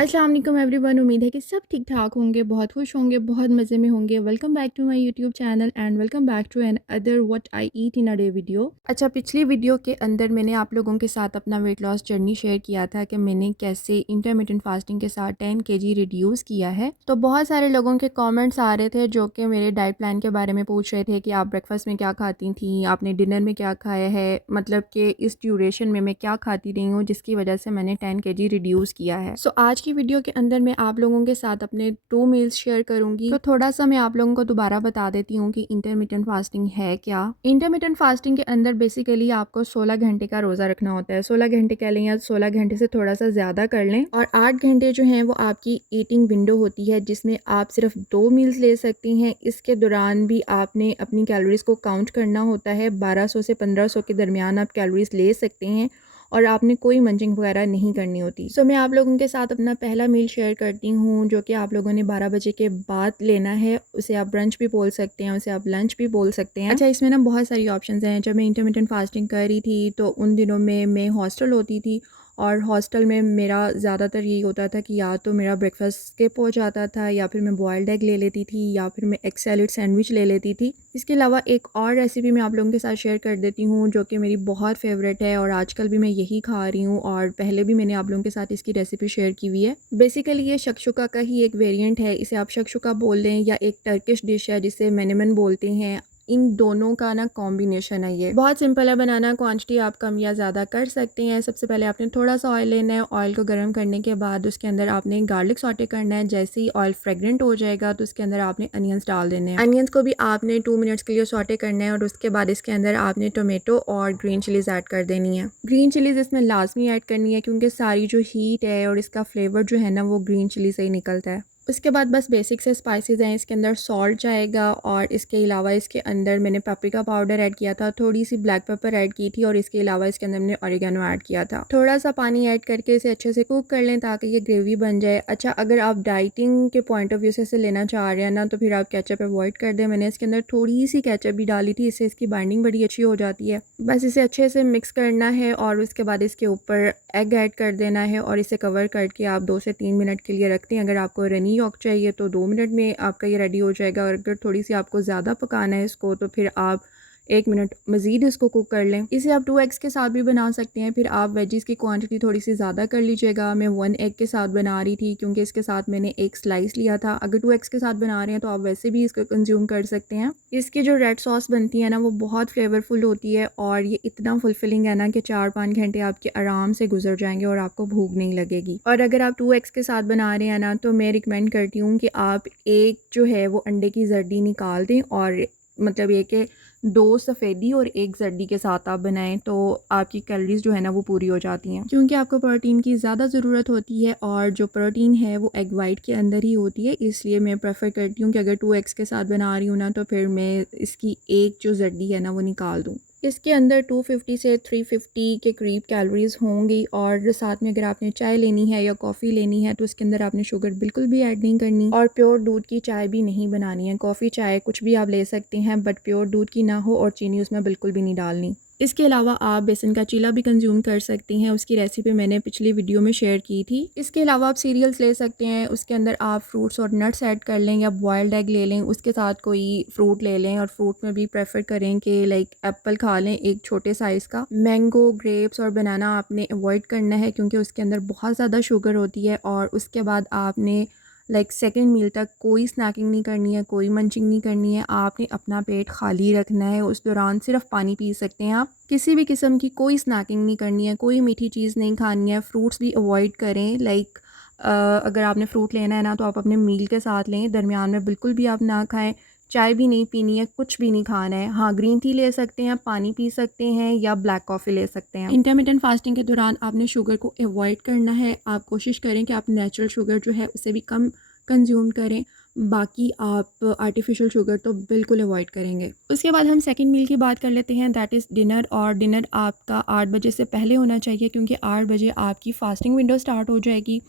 अस्सलाम वालेकुम एवरीवन। उम्मीद है कि सब ठीक ठाक होंगे, बहुत खुश होंगे, बहुत मज़े में होंगे। Welcome back to my YouTube channel and welcome back to another what I eat in a day video. अच्छा, पिछली वीडियो के अंदर मैंने आप लोगों के साथ अपना वेट लॉस जर्नी शेयर किया था कि मैंने कैसे इंटरमिटेंट फास्टिंग के साथ 10 kg रिड्यूस किया है। तो बहुत सारे लोगों के कॉमेंट्स आ रहे थे जो कि मेरे डाइट प्लान के बारे में पूछ रहे थे कि आप ब्रेकफास्ट में क्या खाती थी, आपने डिनर में क्या खाया है, मतलब कि इस ड्यूरेशन में मैं क्या खाती रही हूँ जिसकी वजह से मैंने 10 kg रिड्यूस किया है। सो आज की वीडियो के अंदर मैं आप लोगों के साथ अपने 2 मील्स शेयर करूंगी। तो थोड़ा सा मैं आप लोगों को दोबारा बता देती हूँ कि इंटरमिटेंट फास्टिंग है क्या। इंटरमिटेंट फास्टिंग के अंदर बेसिकली आपको 16 घंटे का रोज़ा रखना होता है। 16 घंटे कह लें या 16 घंटे से थोड़ा सा ज़्यादा कर लें, और 8 घंटे जो हैं वो आपकी ईटिंग विंडो होती है जिसमें आप सिर्फ 2 मील्स ले सकती हैं। इसके दौरान भी आपने अपनी कैलोरीज़ को काउंट करना होता है। 1200 से 1500 के दरमियान आप कैलोरीज़ ले सकते हैं और आपने कोई मंचिंग वगैरह नहीं करनी होती। सो मैं आप लोगों के साथ अपना पहला मील शेयर करती हूँ जो कि आप लोगों ने 12 बजे के बाद लेना है। उसे आप ब्रंच भी बोल सकते हैं, उसे आप लंच भी बोल सकते हैं। अच्छा, इसमें ना बहुत सारी ऑप्शंस हैं। जब मैं इंटरमिटेंट फास्टिंग कर रही थी तो उन दिनों में मैं हॉस्टल होती थी और हॉस्टल में मेरा ज़्यादातर यही होता था कि या तो मेरा ब्रेकफास्ट स्किप हो जाता था, या फिर मैं बॉयल्ड एग ले लेती थी, या फिर मैं एग सैलेड सैंडविच ले लेती थी। इसके अलावा एक और रेसिपी मैं आप लोगों के साथ शेयर कर देती हूँ जो कि मेरी बहुत फेवरेट है और आजकल भी मैं यही खा रही हूँ, और पहले भी मैंने आप लोगों के साथ इसकी रेसिपी शेयर की हुई है। बेसिकली ये शक्शुका का ही एक वेरिएंट है। इसे आप शक्शुका बोल लें या एक टर्किश डिश है जिसे मेनेमन बोलते हैं। इन दोनों का ना कॉम्बिनेशन है। ये बहुत सिंपल है बनाना। क्वांटिटी आप कम या ज़्यादा कर सकते हैं। सबसे पहले आपने थोड़ा सा ऑयल लेना है। ऑयल को गर्म करने के बाद उसके अंदर आपने गार्लिक सॉटे करना है। जैसे ही ऑयल फ्रेगरेंट हो जाएगा तो उसके अंदर आपने अनियंस डाल देने हैं। अनियंस को भी आपने 2 मिनट्स के लिए सॉटे करना है और उसके बाद इसके अंदर आपने टोमेटो और ग्रीन चिलीज़ ऐड कर देनी है। ग्रीन चिलीज़ इसमें लाजमी ऐड करनी है क्योंकि सारी जो हीट है और इसका फ्लेवर जो है ना वो ग्रीन चिली से ही निकलता है। उसके बाद बस बेसिक से स्पाइसेस हैं। इसके अंदर सॉल्ट जाएगा और इसके अलावा इसके अंदर मैंने पेपरिका पाउडर ऐड किया था, थोड़ी सी ब्लैक पेपर ऐड की थी, और इसके अलावा इसके अंदर मैंने ऑरिगेनो ऐड किया था। थोड़ा सा पानी ऐड करके इसे अच्छे से कुक कर लें ताकि ये ग्रेवी बन जाए। अच्छा, अगर आप डाइटिंग के पॉइंट ऑफ व्यू से इसे लेना चाह रहे हैं ना तो फिर आप केचप अवॉइड कर दें। मैंने इसके अंदर थोड़ी सी केचप भी डाली थी, इससे इसकी बाइंडिंग बड़ी अच्छी हो जाती है। बस इसे अच्छे से मिक्स करना है और उसके बाद इसके ऊपर एग ऐड कर देना है और इसे कवर करके आप 2 से 3 मिनट के लिए रखते हैं। अगर आपको रनी यॉक चाहिए तो 2 मिनट में आपका ये रेडी हो जाएगा, और अगर थोड़ी सी आपको ज़्यादा पकाना है इसको तो फिर आप 1 मिनट मज़ीद इसको कुक कर लें। इसे आप 2 एग्स के साथ भी बना सकते हैं। फिर आप वेजिस की क्वांटिटी थोड़ी सी ज़्यादा कर लीजिएगा। मैं 1 एग के साथ बना रही थी क्योंकि इसके साथ मैंने एक स्लाइस लिया था। अगर 2 एग्स के साथ बना रहे हैं तो आप वैसे भी इसको कंज्यूम कर सकते हैं। इसकी जो रेड सॉस बनती है ना वो बहुत फ्लेवरफुल होती है और ये इतना फुलफिलिंग है ना कि 4-5 घंटे आपके आराम से गुजर जाएंगे और आपको भूख नहीं लगेगी। और अगर आप 2 एग्स के साथ बना रहे हैं ना तो मैं रिकमेंड करती हूँ कि आप एक जो है वो अंडे की जर्दी निकाल दें, और मतलब ये कि 2 सफ़ेदी और 1 जर्दी के साथ आप बनाएं तो आपकी कैलोरीज जो है ना वो पूरी हो जाती हैं, क्योंकि आपको प्रोटीन की ज़्यादा ज़रूरत होती है और जो प्रोटीन है वो एग वाइट के अंदर ही होती है। इसलिए मैं प्रेफर करती हूँ कि अगर 2 एग्स के साथ बना रही हूँ ना तो फिर मैं इसकी एक जो जर्दी है ना वो निकाल दूँ। इसके अंदर 250 से 350 के करीब कैलोरीज़ होंगी, और साथ में अगर आपने चाय लेनी है या कॉफ़ी लेनी है तो इसके अंदर आपने शुगर बिल्कुल भी ऐड नहीं करनी, और प्योर दूध की चाय भी नहीं बनानी है। कॉफ़ी चाय कुछ भी आप ले सकते हैं बट प्योर दूध की ना हो, और चीनी उसमें बिल्कुल भी नहीं डालनी। इसके अलावा आप बेसन का चीला भी कंज्यूम कर सकती हैं। उसकी रेसिपी मैंने पिछली वीडियो में शेयर की थी। इसके अलावा आप सीरियल्स ले सकते हैं। उसके अंदर आप फ्रूट्स और नट्स ऐड कर लें, या बॉयल्ड एग ले लें, उसके साथ कोई फ्रूट ले लें, और फ्रूट में भी प्रेफर करें कि लाइक एप्पल खा लें एक छोटे साइज़ का। मैंगो, ग्रेप्स और बनाना आपने अवॉइड करना है क्योंकि उसके अंदर बहुत ज़्यादा शुगर होती है। और उसके बाद आपने लाइक सेकंड मील तक कोई स्नैकिंग नहीं करनी है, कोई मंचिंग नहीं करनी है। आपने अपना पेट खाली रखना है। उस दौरान सिर्फ पानी पी सकते हैं आप। किसी भी किस्म की कोई स्नैकिंग नहीं करनी है, कोई मीठी चीज़ नहीं खानी है। फ्रूट्स भी अवॉइड करें। लाइक अगर आपने फ्रूट लेना है ना तो आप अपने मील के साथ लें, दरमियान में बिल्कुल भी आप ना खाएं। चाय भी नहीं पीनी है, कुछ भी नहीं खाना है। हाँ, ग्रीन टी ले सकते हैं, पानी पी सकते हैं, या ब्लैक कॉफ़ी ले सकते हैं। इंटरमिटेंट फास्टिंग के दौरान आपने शुगर को अवॉइड करना है। आप कोशिश करें कि आप नेचुरल शुगर जो है उसे भी कम कंज्यूम करें। बाकी आप आर्टिफिशियल शुगर तो बिल्कुल अवॉइड करेंगे। उसके बाद हम सेकंड मील की बात कर लेते हैं, दैट इज़ डिनर। और डिनर आपका 8 बजे से पहले होना चाहिए क्योंकि 8 बजे आपकी फ़ास्टिंग विंडो स्टार्ट हो जाएगी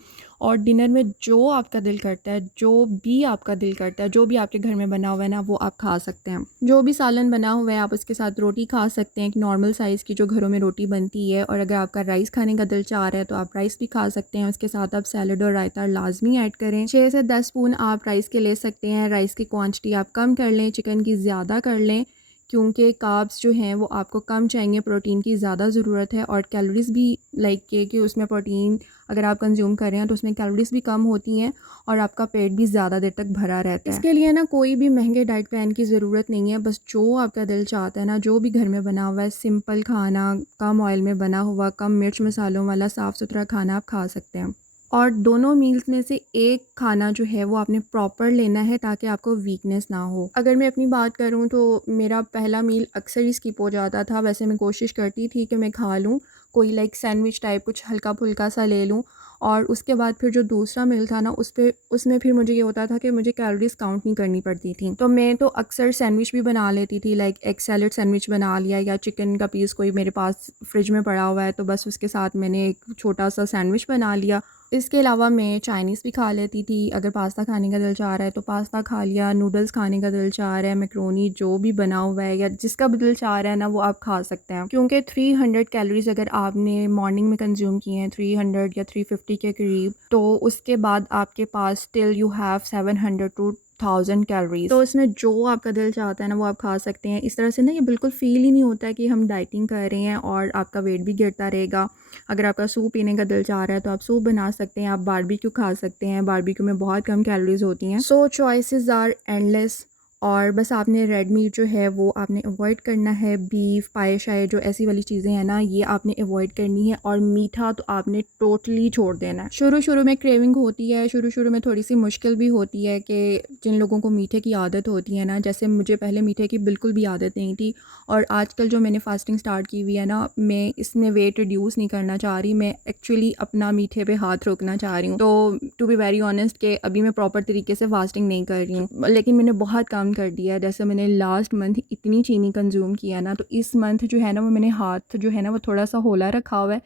और डिनर में जो आपका दिल करता है, जो भी आपका दिल करता है, जो भी आपके घर में बना हुआ है ना, वो आप खा सकते हैं। जो भी सालन बना हुआ है आप उसके साथ रोटी खा सकते हैं, एक नॉर्मल साइज़ की जो घरों में रोटी बनती है। और अगर आपका राइस खाने का दिल चाह रहा है तो आप राइस भी खा सकते हैं। उसके साथ आप सैलड और रायता लाजमी ऐड करें। 6 से 10 स्पून आप राइस के ले सकते हैं। राइस की क्वांटिटी आप कम कर लें, चिकन की ज़्यादा कर लें, क्योंकि कार्ब्स जो हैं वो आपको कम चाहिए, प्रोटीन की ज़्यादा ज़रूरत है। और कैलोरीज़ भी लाइक के कि उसमें प्रोटीन अगर आप कंज्यूम कर रहे हैं तो उसमें कैलोरीज़ भी कम होती हैं और आपका पेट भी ज़्यादा देर तक भरा रहता है। इसके लिए ना कोई भी महंगे डाइट प्लान की ज़रूरत नहीं है, बस जो आपका दिल चाहता है ना, जो भी घर में बना हुआ है, सिंपल खाना, कम ऑयल में बना हुआ, कम मिर्च मसालों वाला साफ़ सुथरा खाना आप खा सकते हैं। और दोनों मील्स में से एक खाना जो है वो आपने प्रॉपर लेना है ताकि आपको वीकनेस ना हो। अगर मैं अपनी बात करूं तो मेरा पहला मील अक्सर ही स्किप हो जाता था। वैसे मैं कोशिश करती थी कि मैं खा लूं, कोई लाइक सैंडविच टाइप कुछ हल्का फुल्का सा ले लूं। और उसके बाद फिर जो दूसरा मील था ना उसमें फिर मुझे ये होता था कि मुझे कैलोरीज काउंट नहीं करनी पड़ती थी। तो मैं तो अक्सर सैंडविच भी बना लेती थी, लाइक एग सैलड सैंडविच बना लिया, या चिकन का पीस कोई मेरे पास फ्रिज में पड़ा हुआ है तो बस उसके साथ मैंने एक छोटा सा सैंडविच बना लिया। इसके अलावा मैं चाइनीज़ भी खा लेती थी। अगर पास्ता खाने का दिल चाह रहा है तो पास्ता खा लिया, नूडल्स खाने का दिल चाह रहा है, मैक्रोनी जो भी बना हुआ है या जिसका भी दिल चाह रहा है ना वो आप खा सकते हैं। क्योंकि 300 कैलोरीज अगर आपने मॉर्निंग में कंज्यूम किए हैं, 300 या 350 के करीब, तो उसके बाद आपके पास still you have 700 to 1000 calories. तो इसमें जो आपका दिल चाहता है ना वो आप खा सकते हैं। इस तरह से ना ये बिल्कुल फील ही नहीं होता है कि हम डाइटिंग कर रहे हैं और आपका वेट भी गिरता रहेगा। अगर आपका सूप पीने का दिल चाह रहा है तो आप सूप बना सकते हैं, आप बारबेक्यू खा सकते हैं, बारबेक्यू में बहुत कम कैलोरीज होती हैं। सो चॉइसेस आर एंडलेस। और बस आपने रेड मीट जो है वो आपने अवॉइड करना है। बीफ पाए शाए जो ऐसी वाली चीज़ें हैं ना ये आपने अवॉइड करनी है। और मीठा तो आपने टोटली छोड़ देना है। शुरू में क्रेविंग होती है, शुरू में थोड़ी सी मुश्किल भी होती है कि जिन लोगों को मीठे की आदत होती है ना, जैसे मुझे पहले मीठे की बिल्कुल भी आदत नहीं थी। और आजकल जो मैंने फास्टिंग स्टार्ट की हुई है ना, मैं इसमें वेट रिड्यूस नहीं करना चाह रही, मैं एक्चुअली अपना मीठे पे हाथ रोकना चाह रही हूँ। तो टू बी वेरी ऑनेस्ट कि अभी मैं प्रॉपर तरीके से फास्टिंग नहीं कर रही हूँ, लेकिन मैंने बहुत कम कर दिया है। जैसे मैंने लास्ट मंथ इतनी चीनी कंज्यूम किया ना, तो इस मंथ जो है ना वो मैंने हाथ जो है ना वो थोड़ा सा होला रखा हुआ है।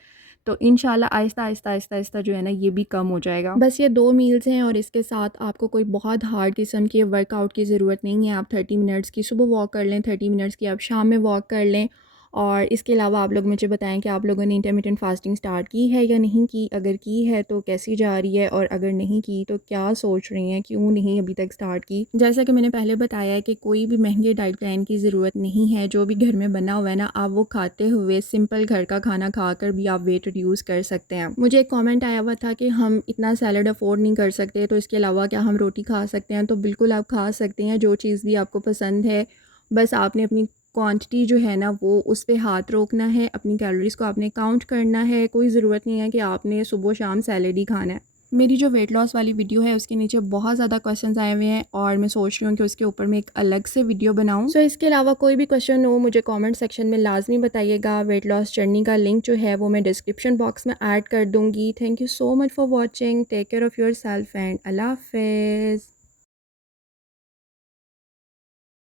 तो इंशाल्लाह आहिस्ता आहिस्ता आहिस्ता आहिस्ता जो है ना ये भी कम हो जाएगा। बस ये 2 मील्स हैं और इसके साथ आपको कोई बहुत हार्ड किस्म के वर्कआउट की ज़रूरत नहीं है। आप 30 मिनट्स की सुबह वॉक कर लें, 30 मिनट्स की आप शाम में वॉक कर लें। और इसके अलावा आप लोग मुझे बताएं कि आप लोगों ने इंटरमिटेंट फास्टिंग स्टार्ट की है या नहीं की। अगर की है तो कैसी जा रही है, और अगर नहीं की तो क्या सोच रही हैं, क्यों नहीं अभी तक स्टार्ट की। जैसा कि मैंने पहले बताया है कि कोई भी महंगे डाइट प्लान की ज़रूरत नहीं है। जो भी घर में बना हुआ है ना आप वो खाते हुए सिंपल घर का खाना खाकर भी आप वेट रिड्यूस कर सकते हैं। मुझे एक कॉमेंट आया हुआ था कि हम इतना सैलड अफोर्ड नहीं कर सकते, तो इसके अलावा क्या हम रोटी खा सकते हैं। तो बिल्कुल आप खा सकते हैं, जो चीज़ भी आपको पसंद है। बस आपने अपनी क्वांटिटी जो है ना वो उस पे हाथ रोकना है, अपनी कैलोरीज़ को आपने काउंट करना है। कोई ज़रूरत नहीं है कि आपने सुबह शाम सैलेड ही खाना है। मेरी जो वेट लॉस वाली वीडियो है उसके नीचे बहुत ज़्यादा क्वेश्चंस आए हुए हैं और मैं सोच रही हूँ कि उसके ऊपर मैं एक अलग से वीडियो बनाऊँ। सो इसके अलावा कोई भी क्वेश्चन हो मुझे कमेंट सेक्शन में लाजमी बताइएगा। वेट लॉस जर्नी का लिंक जो है वो मैं डिस्क्रिप्शन बॉक्स में ऐड कर दूँगी। Thank you so much for watching. Take care of yourself and अल्लाह हाफ़िज़।